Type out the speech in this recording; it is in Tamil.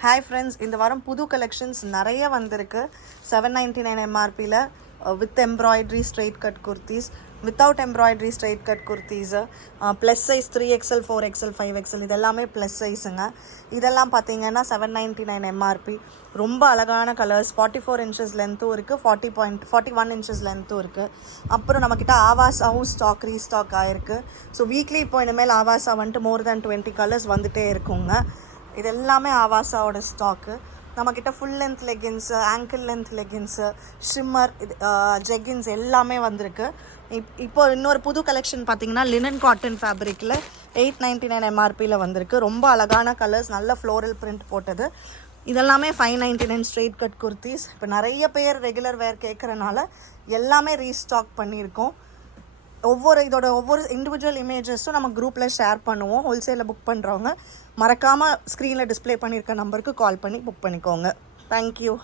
ஹாய் ஃப்ரெண்ட்ஸ், இந்த வாரம் புது கலெக்ஷன்ஸ் நிறைய வந்திருக்கு. 799 எம்ஆர்பியில் with embroidery straight cut kurtis, without embroidery straight cut kurtis, plus size 3XL 4XL 5XL இதெல்லாமே ப்ளஸ் சைஸுங்க. இதெல்லாம் பார்த்தீங்கன்னா 799 எம்ஆர்பி. ரொம்ப அழகான கலர்ஸ், 44 இன்ச்சஸ் லென்த்தும் இருக்குது, 41 இன்ச்சஸ் லென்த்தும் இருக்குது. அப்புறம் நம்மக்கிட்ட ஆவாஸாவும் ஸ்டாக் ரீஸ்டாக் ஆகிருக்கு. ஸோ வீக்லி இப்போ இனிமேல் ஆவாஸா வந்துட்டு மோர் தேன் 20 கலர்ஸ் வந்துகிட்டே இருக்குங்க. இது எல்லாமே ஆவாஸாவோட ஸ்டாக்கு. நம்மக்கிட்ட full length leggings, angle length leggings, shimmer, jeggings எல்லாமே வந்திருக்கு. இப்போ இன்னொரு புது கலெக்ஷன் பார்த்தீங்கன்னா லினன் காட்டன் ஃபேப்ரிக்கில் 899 எம்ஆர்பியில் வந்திருக்கு. ரொம்ப அழகான கலர்ஸ், நல்ல ஃப்ளோரல் பிரிண்ட் போட்டது. இதெல்லாமே 599 ஸ்ட்ரெயிட் கட் குர்த்திஸ். இப்போ நிறைய பேர் ரெகுலர் வேர் கேட்குறனால எல்லாமே ரீஸ்டாக் பண்ணியிருக்கோம். இதோட ஒவ்வொரு இண்டிவிஜுவல் இமேஜஸும் நம்ம குரூப்பில் ஷேர் பண்ணுவோம். ஹோல்சேலில் புக் பண்ணுறவங்க மறக்காமல் ஸ்க்ரீனில் டிஸ்பிளே பண்ணியிருக்க நம்பருக்கு கால் பண்ணி புக் பண்ணிக்கோங்க. தேங்க்யூ.